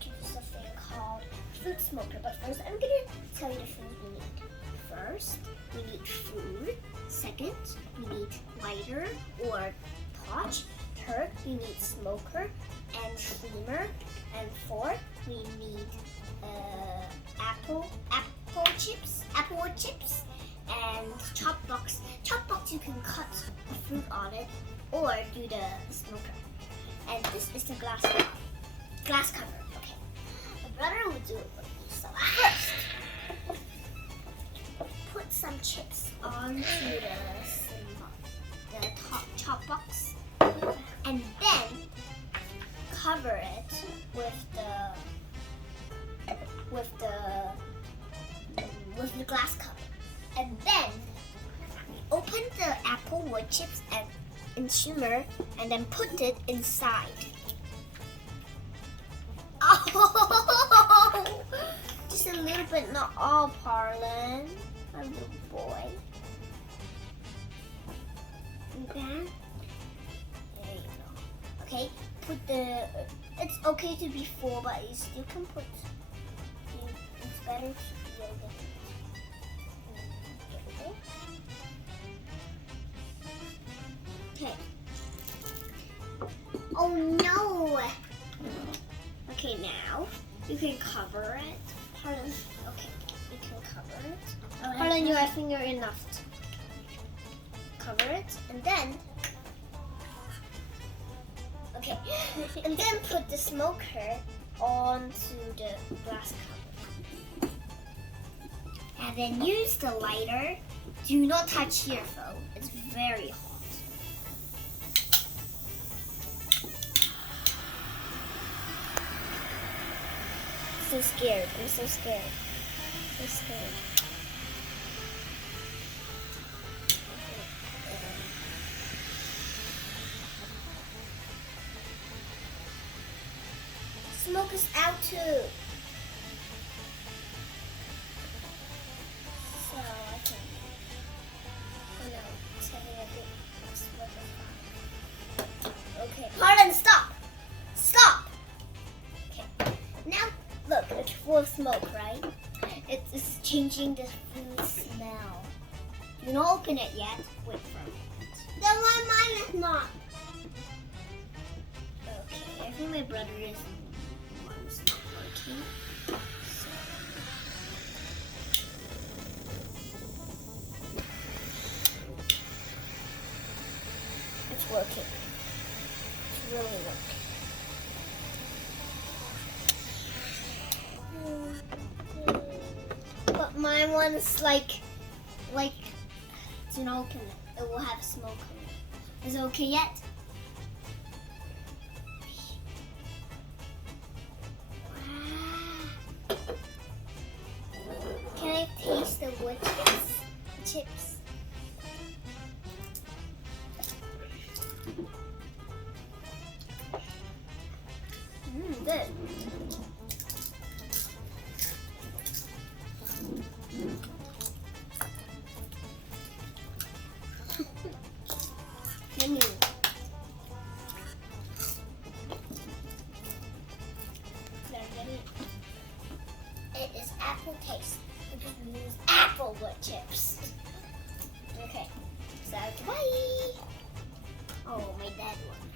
to do something called fruit smoker. But first, I'm gonna tell you the things we need. First, we need food. Second, we need lighter or torch. Third, we need smoker and steamer. And fourth, we need apple wood chips, and chop box. Chop box, you can cut the fruit on it or do the smoker. And this is the glass cover. Okay, my brother will do it. So first, put some chips onto the top chop box, and then cover it with the glass cover. And then open the apple wood chips and shimmer, and then put it inside. Oh, just a little bit, not all, Parlin. My little boy. Okay. There you go. Okay, put the. It's okay to be full, but you still can put. It's better to be a little. Okay. Oh no! Okay, now you can cover it. Pardon. Okay, you can cover it. Pardon, you have finger enough to cover it, and then. Okay, and then put the smoker onto the glass cover. And then use the lighter. Do not touch your phone. It's very hot. So scared. I'm so scared. So scared. Smoke is out too. So I can, taking a big smoke is fine. Okay. Pardon, stop! Stop! Okay. Now, look, it's full of smoke, right? It's changing the food smell. Do not open it yet. Wait for a minute. Then why mine is not? Okay, I think my brother is one's not working. So. It's working. It's really working. But my one is like, do not open it. It will have smoke in it. Is it okay yet? Wow. Can I taste the wood chips? Good. Yummy. It is apple taste because we use apple wood chips. Okay, so bye. Oh, my dad one.